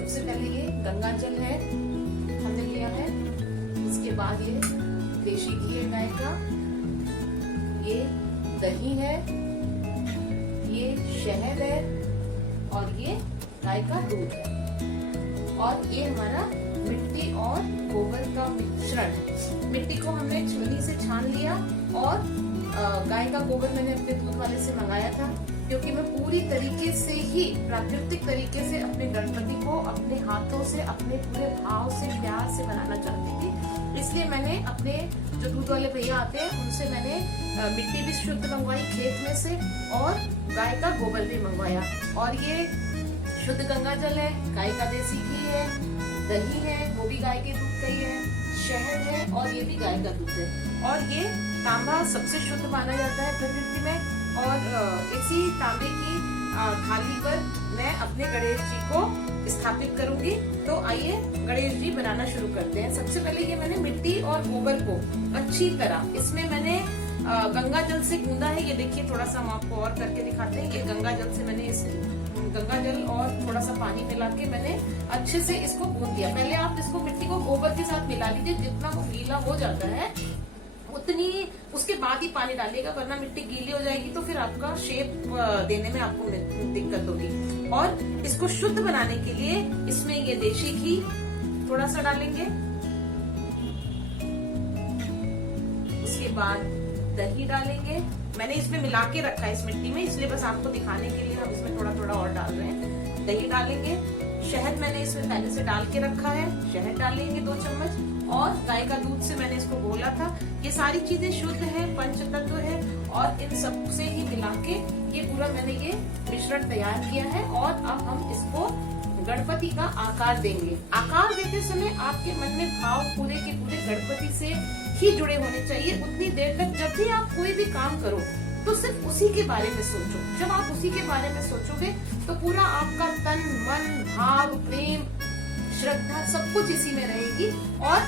सबसे पहले ये गंगा जल है हमने लिया है, इसके बाद ये देशी घी है गाय का, ये दही है, ये शहद है और ये गाय का दूध है और ये हमारा मिट्टी और गोबर का मिश्रण है। मिट्टी को हमने छन्नी से छान लिया और गाय का गोबर मैंने अपने दूध वाले से मंगाया था, क्योंकि मैं पूरी तरीके से ही प्राकृतिक तरीके से अपने गणपति को अपने हाथों से अपने पूरे भाव से प्यार से बनाना चाहती थी। इसलिए मैंने अपने जो दूध वाले भैया आते हैं उनसे मैंने मिट्टी भी शुद्ध मंगवाई खेत में से और गाय का गोबर भी मंगवाया। और ये शुद्ध गंगा जल है, गाय का देसी घी है, दही है वो भी गाय के दूध का ही है, शहद है और ये भी गाय का दूध है। और ये तांबा सबसे शुद्ध माना जाता है प्रकृति में और इसी तांबे की थाली पर मैं अपने गणेश जी को स्थापित करूंगी। तो आइए गणेश जी बनाना शुरू करते हैं। सबसे पहले ये मैंने मिट्टी और गोबर को अच्छी तरह इसमें मैंने गंगा जल से गूंदा है। ये देखिए थोड़ा सा हम आपको और करके दिखाते हैं। ये गंगा जल से मैंने इस गंगा जल और थोड़ा सा पानी मिला के मैंने अच्छे से इसको गूंद दिया। पहले आप इसको मिट्टी को गोबर के साथ मिला लीजिए, जितना वो गीला हो जाता है उतनी उसके बाद ही पानी डालिएगा, वरना मिट्टी गीली हो जाएगी तो फिर आपका शेप देने में आपको दिक्कत होगी। और इसको शुद्ध बनाने के लिए इसमें ये देशी घी थोड़ा सा डालेंगे, उसके बाद दही डालेंगे। मैंने इसमें मिला के रखा है इस मिट्टी में, इसलिए बस आपको दिखाने के लिए हम इसमें थोड़ा थोड़ा और डाल रहे हैं। दही डालेंगे, शहद मैंने इसमें पहले से डाल के रखा है, शहद डालेंगे 2 चम्मच और गाय का दूध से मैंने इसको घोला था। ये सारी चीजें शुद्ध है, पंचतत्व है और इन सब से ही मिला के ये पूरा मैंने ये मिश्रण तैयार किया है। और अब हम इसको गणपति का आकार देंगे। आकार देते समय आपके मन में भाव पूरे के पूरे गणपति से ही जुड़े होने चाहिए। उतनी देर तक जब भी आप कोई भी काम करो तो सिर्फ उसी के बारे में सोचो। जब आप उसी के बारे में सोचोगे तो पूरा आपका तन मन भाव प्रेम श्रद्धा सब कुछ इसी में रहेगी और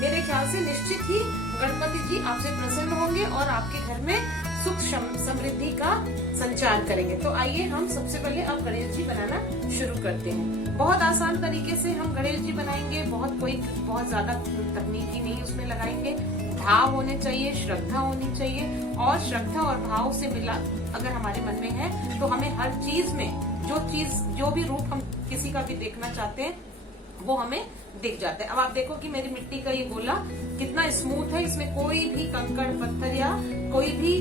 मेरे ख्याल से निश्चित ही गणपति जी आपसे प्रसन्न होंगे और आपके घर में सुख समृद्धि का संचार करेंगे। तो आइए हम सबसे पहले अब गणेश जी बनाना शुरू करते हैं। बहुत आसान तरीके से हम गणेश जी बनाएंगे, बहुत ज्यादा तकनीकी नहीं उसमें लगाएंगे। भाव होने चाहिए, श्रद्धा होनी चाहिए और श्रद्धा और भाव से मिला अगर हमारे मन में है तो हमें हर चीज में जो भी रूप हम किसी का भी देखना चाहते हैं वो हमें दिख जाता है। अब आप देखो कि मेरी मिट्टी का ये गोला कितना स्मूथ है, इसमें कोई भी कंकड़ पत्थर या कोई भी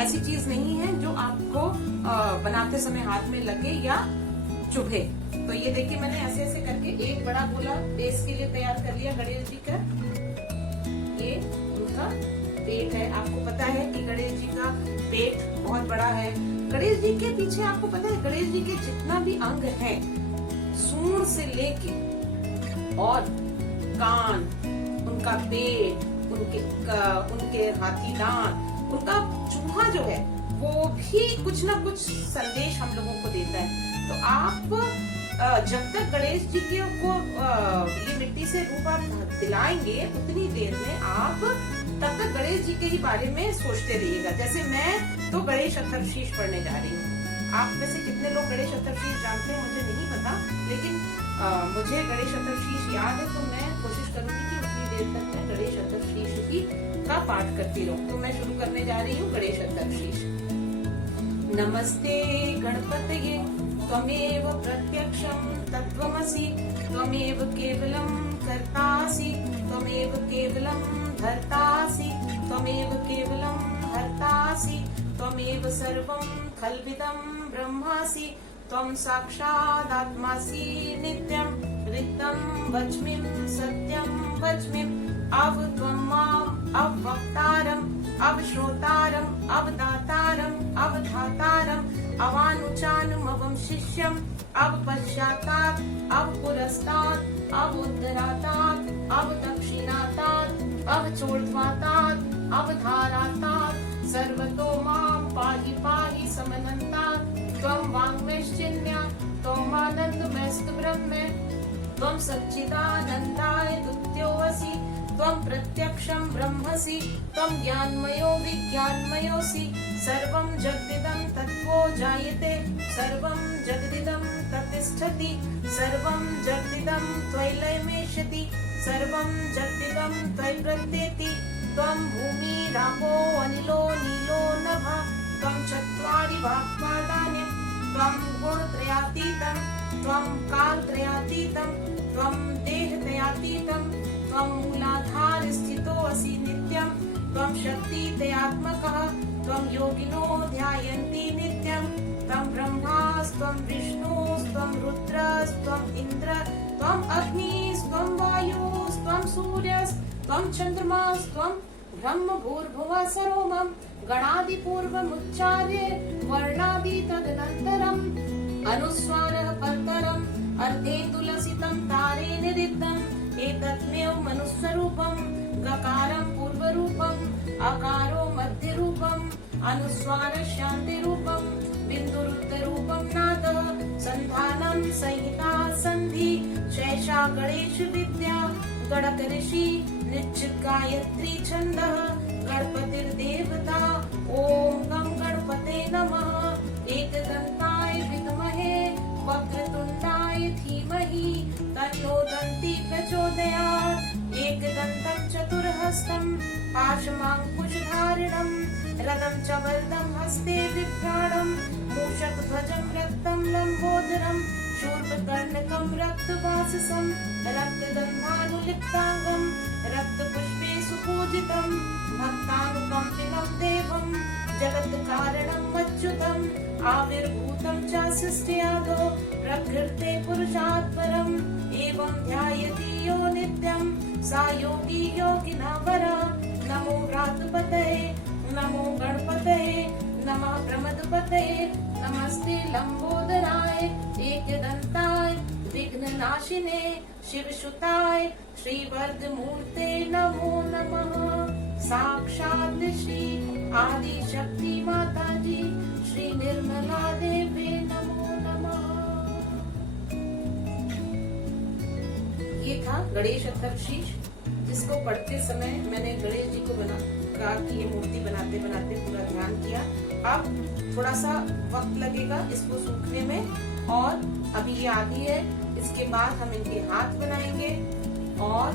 ऐसी चीज नहीं है जो आपको बनाते समय हाथ में लगे या चुभे। तो ये देखिए मैंने ऐसे ऐसे करके एक बड़ा गोला बेस के लिए तैयार कर लिया गणेश जी का। ये उनका पेट है। आपको पता है कि गणेश जी का पेट बहुत बड़ा है। गणेश जी के पीछे आपको पता है गणेश जी के जितना भी अंग है, सूंड से लेके और कान, उनका पेट, उनके हाथी दांत, उनका चूहा जो है वो भी कुछ ना कुछ संदेश हम लोगों को देता है। तो आप जब तक गणेश जी के को ये मिट्टी से रूप आप दिलाएंगे उतनी देर में आप तब तक गणेश जी के ही बारे में सोचते रहिएगा। जैसे मैं तो गणेश अथर्वशीष पढ़ने जा रही हूँ। आप में से कितने लोग गणेश अथर्वशीष जानते हैं मुझे नहीं पता, लेकिन मुझे गणेश अथर्वशीष याद है तो मैं कोशिश करूंगी कि उतनी देर तक मैं गणेश अथर्वशीष ही का पाठ करती रहूं। तो मैं शुरू करने जा रही हूँ गणेश अथर्वशीष। नमस्ते गणपतये त्वमेव प्रत्यक्षं तत्त्वमसि त्वमेव केवलं कर्तासि त्वमेव केवलं धर्तासि त्वमेव केवलं हर्तासि त्वमेव सर्वं खल्विदं ब्रह्मासि त्वं साक्षादात्मासि नित्यं रिक्तं वच्मिं सत्यं वच्मिं अव त्वं माम् अवक्तारम् अवश्रोतारम् अवदातारम् अवधातारम् अवानुचानुमवं शिष्यम् अवपश्चातात् अवपुरस्तात् अवोत्तरातात् अवदक्षिणातात् अवचोर्ध्वातात् अवधारातात् सर्वतो मां पाहि पाहि समनन्तात् त्वं वाङ्मयश्चिन्या त्वम् आनन्दमयस्तु ब्रह्म त्वं सच्चिदानन्दाय तुत्योऽसि त्वं प्रत्यक्षं ब्रह्मसि त्वं ज्ञानमयो विज्ञानमयोऽसि सर्वं जगदिदं तत्त्वो जायते सर्वं जगदिदं तत्तिष्ठति गच्छति, सर्वं जगदिदं त्वयि लयमेष्यति, सर्वं जगदिदं त्वयि प्रत्येति, त्वं भूमिरापो अनिलो नीलो नभः, त्वं चत्वारि वाक्पादानि, त्वं गुणत्रयातीतं, त्वं कालत्रयातीतं, त्वं देहत्रयातीतं, त्वं मूलाधार स्थितो असि नित्यं, त्वं शक्तित्रयात्मकः, त्वं योगिनो ध्यायन्ति नित्यं, त्वं ब्रह्मास्त्वं विष्णुस्त्वं रुद्रस्त्वं इंद्र, त्वं अग्निस्त्वं वायुस्त्वं सूर्यस्त्वं चन्द्रमास्त्वं ब्रह्म भूर्भुवः सर्वं, गणादिपूर्वमुच्चार्य वर्णादि तदनन्तरम्, अनुस्वारः परतरम्, अर्धेन्दुलसितं तारेण रिक्तम्, एतत्मेव मनुस्वरूपम्, गकारं पूर्वरूपम्, अकारो मध्यरूपम्, अनुस्वारः शान्तिरूपम्, बिन्दुरुद्धरूपं नादः, सन्धानं संहिता सन्धि, शेषा गणेश विद्या, गणक ऋषि निश्चित गायत्री छन्दः, गणपतिर्देवता, ओम गं गणपते नमः, एकदन्ताय विद्महे वक्रतुण्डाय धीमहि तन्नो दन्ती प्रचोदयात्, एकदन्तं चतुर्हस्तं पाशमाङ्कुशधारिणं, रदं च वरदं हस्ते बिभ्राणं, मूषकध्वजं रक्तं लम्बोदरं, शूर्पकर्णकं रक्तवाससं, रक्तगन्धानुलिप्ताङ्गं, रक्तपुष्पे सुपूजितं, भक्तानुकम्पिनं देवं, जगत्कारणं अच्युतं, आविर्भूतं च सृष्ट्यादौ प्रकृते पुरुषात् परम्, एवं ध्यायति यो नित्यं सा योगी योगिनावरा, नमो व्रातपतये नमो गणपतये नमः प्रमदपतये, नमस्ते लंबोदराय एकदन्ताय विघ्ननाशिने शिवसुताय श्रीवर्धमूर्ते नमो नमः, साक्षात् श्री आदि शक्ति माता जी श्री निर्मला देवी नमो नमः। ये था गणेश अथर्वशीष, जिसको पढ़ते समय मैंने गणेश जी को कहा कि ये मूर्ति बनाते बनाते पूरा ध्यान किया। अब थोड़ा सा वक्त लगेगा इसको सूखने में, और अभी ये आधी है, इसके बाद हम इनके हाथ बनाएंगे और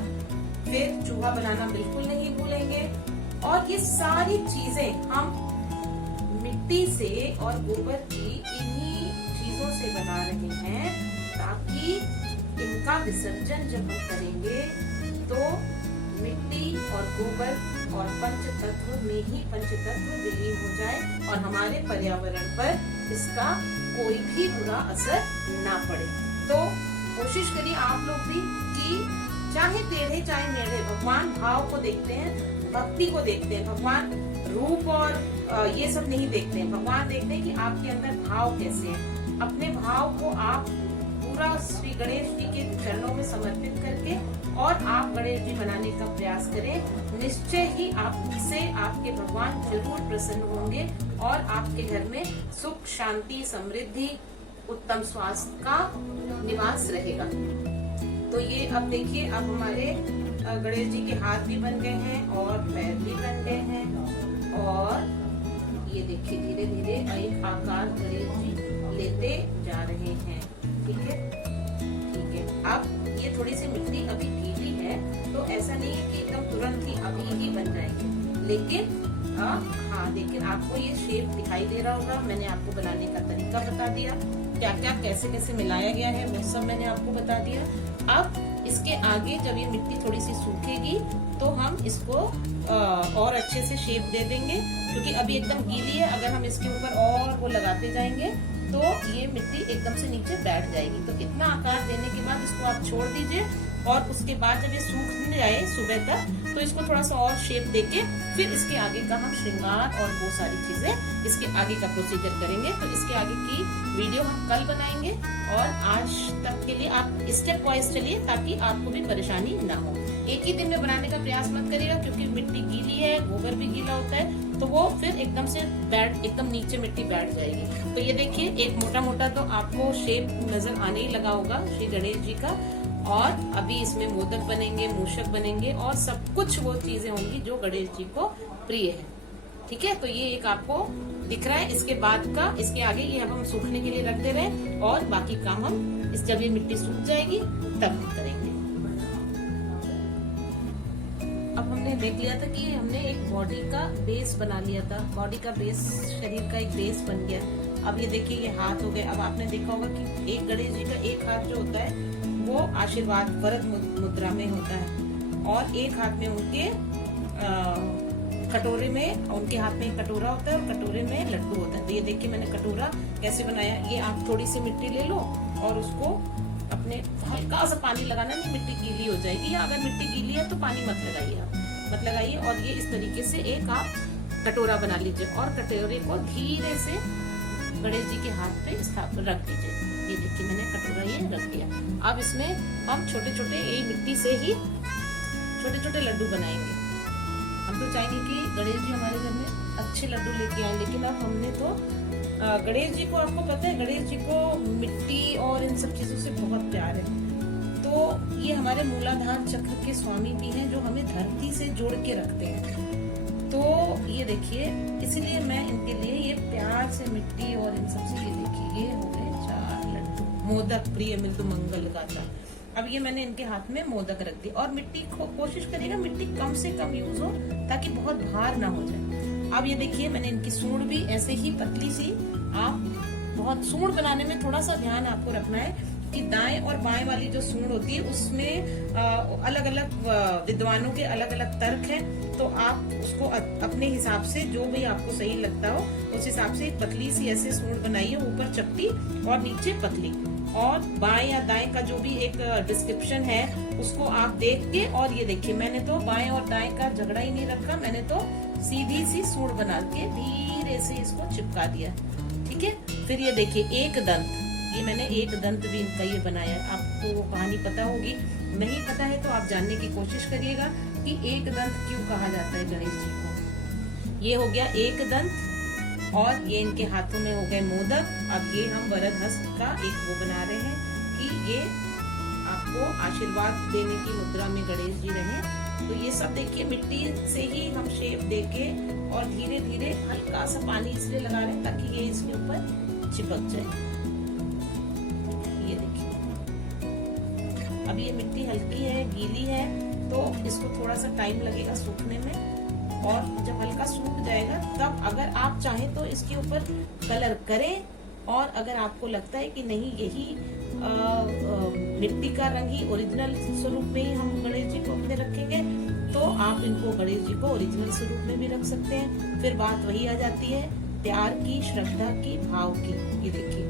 फिर चूहा बनाना बिल्कुल नहीं भूलेंगे। और ये सारी चीजें हम मिट्टी से और गोबर की इन्हीं चीजों से बना रहे हैं, ताकि इनका विसर्जन जब हम करेंगे तो मिट्टी और गोबर और पंच तत्व में ही पंचतत्व विलीन हो जाए और हमारे पर्यावरण पर इसका कोई भी बुरा असर ना पड़े। तो कोशिश करिए आप लोग भी कि चाहे टेढ़े चाहे मेढ़े, भगवान भाव को देखते हैं, भक्ति को देखते हैं, भगवान रूप और ये सब नहीं देखते हैं। भगवान देखते हैं कि आपके अंदर भाव कैसे है। अपने भाव को आप पूरा श्री गणेश जी के चरणों में समर्पित करके और आप गणेश जी बनाने का प्रयास करें। निश्चय ही आपसे आपके भगवान जरूर प्रसन्न होंगे और आपके घर में सुख शांति समृद्धि उत्तम स्वास्थ्य का निवास रहेगा। तो ये अब देखिए, अब हमारे गणेश जी के हाथ भी बन गए हैं और पैर भी बन गए हैं, और ये देखिए धीरे धीरे एक आकार गणेश जी लेते जा रहे हैं। ठीक है, ठीक है। अब ये थोड़ी सी मिट्टी अभी गीली है, तो ऐसा नहीं है कि एकदम तुरंत ही अभी ही बन जाएंगे, लेकिन हाँ, लेकिन आपको ये शेप दिखाई दे रहा होगा। मैंने आपको बनाने का तरीका बता दिया, क्या क्या कैसे कैसे मिलाया गया है वो सब मैंने आपको बता दिया। अब इसके आगे जब ये मिट्टी थोड़ी सी सूखेगी तो हम इसको और अच्छे से शेप दे देंगे, क्योंकि अभी एकदम गीली है। अगर हम इसके ऊपर और वो लगाते जाएंगे तो ये मिट्टी एकदम से नीचे बैठ जाएगी। तो इतना आकार देने के बाद इसको आप छोड़ दीजिए, और उसके बाद जब ये सूख जाए सुबह तक, तो इसको थोड़ा सा और शेप देके फिर इसके आगे का हम श्रृंगार और वो सारी चीजें इसके आगे का प्रोसीजर करेंगे। तो इसके आगे की वीडियो हम कल बनाएंगे, और आज तक के लिए आप स्टेप वाइज चलिए ताकि आपको भी परेशानी ना हो। एक ही दिन में बनाने का प्रयास मत करिएगा, क्योंकि मिट्टी गीली है, गोबर भी गीला होता है, तो वो फिर एकदम से एकदम नीचे मिट्टी बैठ जाएगी। तो ये देखिए, एक मोटा मोटा तो आपको शेप नजर आने ही लगा होगा श्री गणेश जी का, और अभी इसमें मोदक बनेंगे, मूषक बनेंगे, और सब कुछ वो चीजें होंगी जो गणेश जी को प्रिय है। ठीक है, तो ये एक आपको दिख रहा है। इसके बाद का, इसके आगे ये अब हम सूखने के लिए रख दे रहे हैं और बाकी काम हम जब ये मिट्टी सूख जाएगी तब करेंगे। अब हमने देख लिया था कि हमने एक बॉडी का बेस बना लिया था, बॉडी का बेस, शरीर का एक बेस बन गया। अब ये देखिए ये हाथ हो गए। अब आपने देखा होगा कि एक गणेश जी का एक हाथ जो होता है वो आशीर्वाद वरद मुद्रा में होता है और एक हाथ में उनके कटोरे में, उनके हाथ में एक कटोरा होता है और कटोरे में लड्डू होता है। तो ये देखिए मैंने कटोरा कैसे बनाया। ये आप थोड़ी सी मिट्टी ले लो और उसको अपने हल्का सा पानी लगाना, नहीं मिट्टी गीली हो जाएगी, या अगर मिट्टी गीली है तो पानी मत लगाइए, आप मत लगाइए। और ये इस तरीके से एक आप कटोरा बना लीजिए और कटोरे को धीरे से गणेश जी के हाथ पे रख दीजिए। ये देखिए मैंने कटोरा ये रख दिया। अब इसमें हम छोटे छोटे यही मिट्टी से ही छोटे छोटे लड्डू बनाएंगे। हम तो चाहेंगे कि गणेश जी हमारे घर में अच्छे लड्डू लेके आए, लेकिन अब हमने तो गणेश जी को, आपको पता है गणेश जी को मिट्टी और इन सब चीजों से बहुत प्यार है। तो ये हमारे मूलाधार चक्र के स्वामी भी हैं जो हमें धरती से जोड़ के रखते हैं। तो ये देखिए, इसलिए मैं इनके लिए ये प्यार से मिट्टी और इन सब से, ये देखिए ये हो गए 4 लड्डू। मोदक प्रिय मृदु मंगल गाता। अब ये मैंने इनके हाथ में मोदक रख दी और मिट्टी को कोशिश करिएगा मिट्टी कम से कम यूज हो ताकि बहुत भार ना हो जाए। अब ये देखिए मैंने इनकी सूंड भी ऐसे ही पतली सी, आप बहुत सूंड बनाने में थोड़ा सा ध्यान आपको रखना है कि दाएं और बाएं वाली जो सूंड होती है उसमें अलग अलग विद्वानों के अलग अलग तर्क हैं। तो आप उसको अपने हिसाब से जो भी आपको सही लगता हो उस हिसाब से एक पतली सी ऐसे सूंड बनाइए, ऊपर चपटी और नीचे पतली। और बाएं या दाएं का जो भी एक डिस्क्रिप्शन है उसको आप देख के, और ये देखिए मैंने तो बाएं और दाएं का झगड़ा ही नहीं रखा, मैंने तो सीधी सी सूंड बना के धीरे से इसको चिपका दिया। ठीक है, फिर ये देखिए एक दंत, ये मैंने एक दंत भी इनका ये बनाया। आपको वो कहानी पता होगी, नहीं पता है तो आप जानने की कोशिश करिएगा कि एक दंत क्यों कहा जाता है गणेश जी को। ये हो गया एक दंत और ये इनके हाथों में हो गए मोदक। अब ये हम वरद हस्त का एक वो बना रहे हैं कि ये आपको आशीर्वाद देने की मुद्रा में गणेश जी रहे। तो ये सब देखिए मिट्टी से ही हम शेप देके और धीरे धीरे हल्का सा पानी इसलिए लगा रहे हैं ताकि ये इसके ऊपर चिपक जाए। ये देखिए अब ये मिट्टी हल्की है, गीली है, तो इसको थोड़ा सा टाइम लगेगा सूखने में। और जब हल्का सूख जाएगा तब अगर आप चाहें तो इसके ऊपर कलर करें, और अगर आपको लगता है कि नहीं यही मिट्टी का रंग ही ओरिजिनल स्वरूप में ही हम गणेश जी को अपने रखेंगे तो आप इनको गणेश जी को ओरिजिनल स्वरूप में भी रख सकते हैं। फिर बात वही आ जाती है प्यार की, श्रद्धा की, भाव की। ये देखिए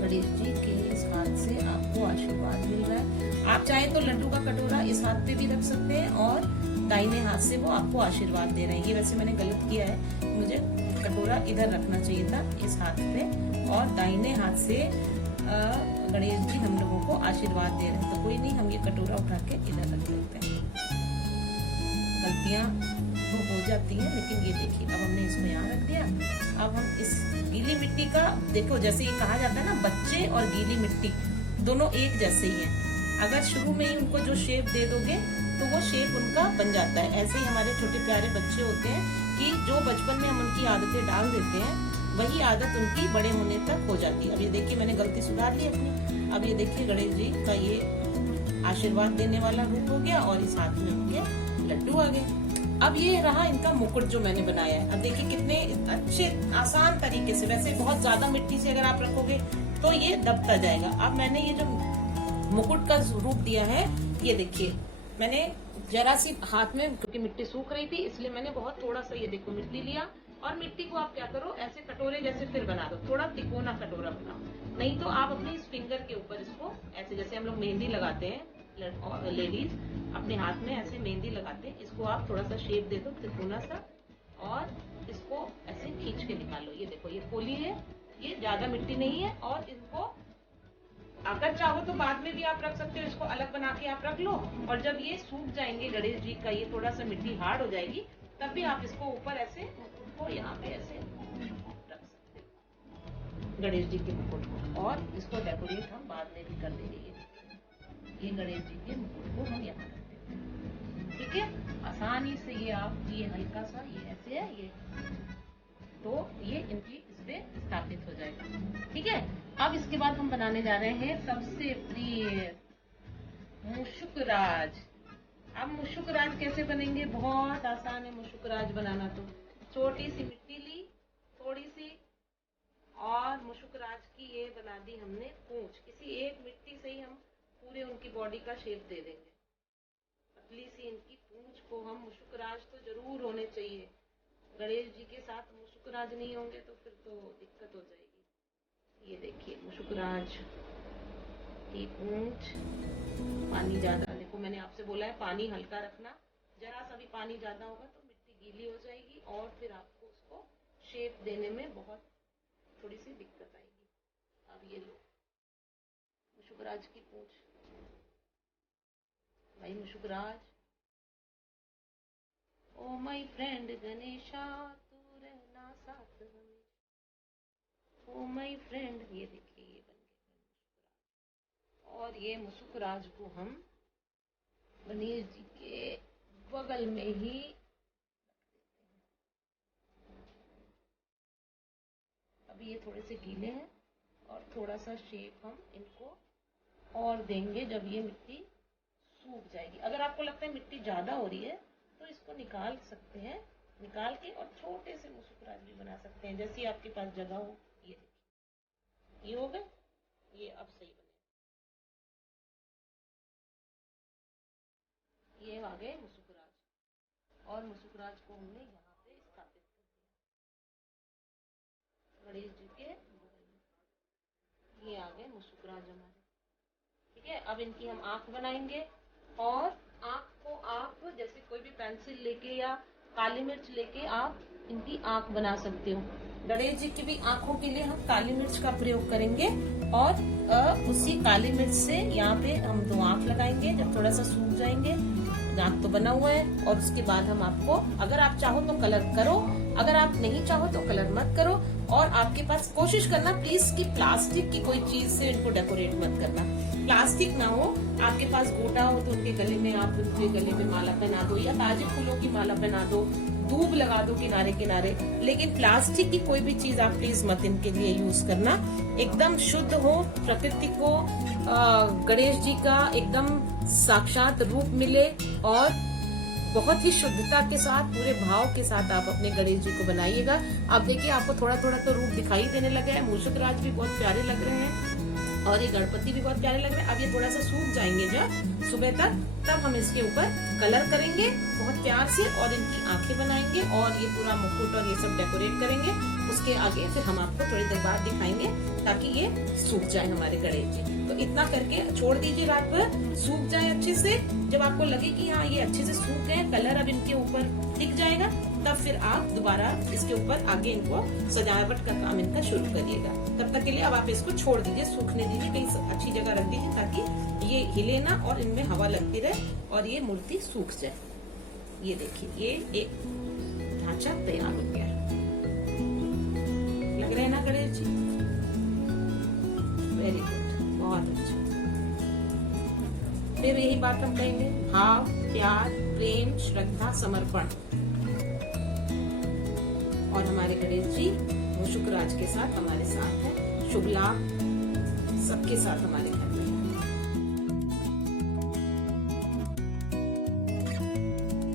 गणेश जी के इस हाथ से आपको आशीर्वाद मिल रहा है। आप चाहें तो लड्डू का कटोरा इस हाथ पे भी रख सकते हैं और दाहिने हाथ से वो आपको आशीर्वाद दे रहे हैं। ये वैसे मैंने गलत किया है, मुझे कटोरा इधर रखना चाहिए था इस हाथ पे, और दाहिने हाथ से गणेश जी हम लोगों को आशीर्वाद दे रहे हैं। तो कोई नहीं, हम ये कटोरा उठा के इधर रख लेते हैं। गलतियां तो हो जाती हैं, लेकिन ये देखिए अब हमने इसमें यहाँ रख दिया। अब हम इस गीली मिट्टी का देखो, जैसे ये कहा जाता है ना बच्चे और गीली मिट्टी दोनों एक जैसे ही हैं। अगर शुरू में ही उनको जो शेप दे दोगे तो वो शेप उनका बन जाता है। ऐसे ही हमारे छोटे प्यारे बच्चे होते हैं कि जो बचपन में हम उनकी आदतें डाल देते हैं वही आदत उनकी बड़े होने तक हो जाती है। अब ये देखिए मैंने गलती सुधार ली अपनी। अब ये देखिए गणेश जी का ये आशीर्वाद देने वाला रूप हो गया और इस हाथ में उनके लड्डू आ गए। अब ये रहा इनका मुकुट जो मैंने बनाया है। अब देखिए कितने अच्छे आसान तरीके से, वैसे बहुत ज्यादा मिट्टी से अगर आप रखोगे तो ये दबता जाएगा। अब मैंने ये जो मुकुट का रूप दिया है, ये देखिए मैंने जरा सी हाथ में, क्योंकि मिट्टी सूख रही थी इसलिए मैंने बहुत थोड़ा सा ये देखो मिट्टी लिया, और मिट्टी को आप क्या करो ऐसे कटोरे जैसे फिर बना दो, थोड़ा तिकोना कटोरा बनाओ। नहीं तो आप अपनी इस फिंगर के ऊपर इसको ऐसे, जैसे हम लोग मेहंदी लगाते हैं लेडीज अपने हाथ में ऐसे मेहंदी लगाते हैं, इसको आप थोड़ा सा शेप दे दो तिकोना सा और इसको ऐसे खींच के निकालो। ये देखो ये पोली है, ये ज्यादा मिट्टी नहीं है। और इनको अगर चाहो तो बाद में भी आप रख सकते हो, इसको अलग बना के आप रख लो, और जब ये सूख जाएंगे गणेश जी का, ये थोड़ा सा मिट्टी हार्ड हो जाएगी, तब भी आप इसको ऊपर ऐसे मुकुट को यहाँ पे ऐसे रख सकते हैं गणेश जी के मुकुट को, और इसको डेकोरेट हम बाद में भी कर देंगे। ये गणेश जी के मुकुट को हम यहाँ रख देते हैं। ठीक है, आसानी से ये आप ये हल्का सा ये ऐसे है ये, तो ये इनकी इस पे स्थापित हो जाएगा। ठीक है, अब इसके बाद हम बनाने जा रहे हैं सबसे प्रिय मुशुकराज। अब मुशुकराज कैसे बनेंगे, बहुत आसान है मुशुकराज बनाना। तो छोटी सी मिट्टी ली थोड़ी सी, और मुशुकराज की ये बना दी हमने पूंछ। किसी एक मिट्टी से ही हम पूरे उनकी बॉडी का शेप दे देंगे। पतली सी इनकी पूंछ को हम, मुशुकराज तो जरूर होने चाहिए। गणेश जी के साथ मुशुकराज नहीं होंगे तो फिर तो दिक्कत हो जाएगी। ये देखिए मुशुकराज की पूंछ। पानी ज्यादा, देखो मैंने आपसे बोला है पानी हल्का रखना, जरा सा भी पानी ज्यादा होगा तो मिट्टी गीली हो जाएगी और फिर आपको उसको शेप देने में बहुत थोड़ी सी दिक्कत आएगी। अब ये लो मुशुकराज की पूंछ, भाई मुशुकराज। ओ माय फ्रेंड गणेशा तू रहना साथ हमें, ओ माय फ्रेंड। ये देखिए ये बन गया। और ये मुशुकराज को हम गणेश जी के बगल में ही अभी ये थोड़े से गीले हैं और थोड़ा सा शेप हम इनको और देंगे जब ये मिट्टी सूख जाएगी। अगर आपको लगता है मिट्टी ज्यादा हो रही है तो इसको निकाल सकते हैं, निकाल के और छोटे से मुशुकराज भी बना सकते हैं, जैसी आपके पास जगह हो। ये देखिए ये हो गए, ये अब सही बने। ये आ गए मुशुकराज, और मुशुकराज को हमने यहाँ पे स्थापित कर दिया गणेश जी के बगल में। ये आ गए मुशुकराज हमारे। ठीक है, अब इनकी हम आंख बनाएंगे, और आंख को आप जैसे कोई भी पेंसिल लेके या काली मिर्च लेके आप इनकी आंख बना सकते हो। गणेश जी की भी आंखों के लिए हम काली मिर्च का प्रयोग करेंगे, और उसी काली मिर्च से यहाँ पे हम 2 आंख लगाएंगे। जब थोड़ा सा सूख जाएंगे, आंख तो बना हुआ है, और उसके बाद हम आपको, अगर आप चाहो तो कलर करो, अगर आप नहीं चाहो तो कलर मत करो। और आपके पास कोशिश करना प्लीज कि प्लास्टिक की कोई चीज से इनको डेकोरेट मत करना, प्लास्टिक ना हो। आपके पास गोटा हो तो उनके गले में आप उनके गले में माला पहना दो, या ताजे फूलों की माला पहना दो, दूब लगा दो किनारे किनारे, लेकिन प्लास्टिक की कोई भी चीज आप प्लीज मत इनके लिए यूज करना। एकदम शुद्ध हो, प्रकृति को गणेश जी का एकदम साक्षात रूप मिले, और बहुत ही शुद्धता के साथ, पूरे भाव के साथ आप अपने गणेश जी को बनाइएगा। आप देखिए आपको थोड़ा थोड़ा तो रूप दिखाई देने लगा है। मुशुकराज भी बहुत प्यारे लग रहे हैं और ये गणपति भी बहुत प्यारे लग रहे हैं। अब ये थोड़ा सा सूख जाएंगे जब सुबह तक, तब हम इसके ऊपर कलर करेंगे बहुत प्यार से, और इनकी आंखें बनाएंगे, और ये पूरा मुकुट और ये सब डेकोरेट करेंगे। उसके आगे फिर हम आपको थोड़ी देर बाद दिखाएंगे, ताकि ये सूख जाए हमारे गणेश जी। तो इतना करके छोड़ दीजिए, रात भर सूख जाए अच्छे से। जब आपको लगे कि हाँ ये अच्छे से सूख गए, कलर अब इनके ऊपर दिख जाएगा, तब फिर आप दोबारा इसके ऊपर आगे इनको सजावट का काम इनका शुरू करिएगा। तब तक के लिए अब आप इसको छोड़ दीजिए, सूखने दीजिए, कहीं अच्छी जगह रख दीजिए, ताकि ये हिले ना और इनमें हवा लगती रहे और ये मूर्ति सूख जाए। ये देखिए ये एक ढांचा तैयार हो गया। लग रहे हैं ना गणेश जी? वेरी गुड, बहुत अच्छा। फिर यही बात हम कहेंगे, भाव, प्यार, प्रेम, श्रद्धा, समर्पण। और हमारे गणेश जी मुशुकराज के साथ हमारे साथ है, शुभ लाभ सबके साथ हमारे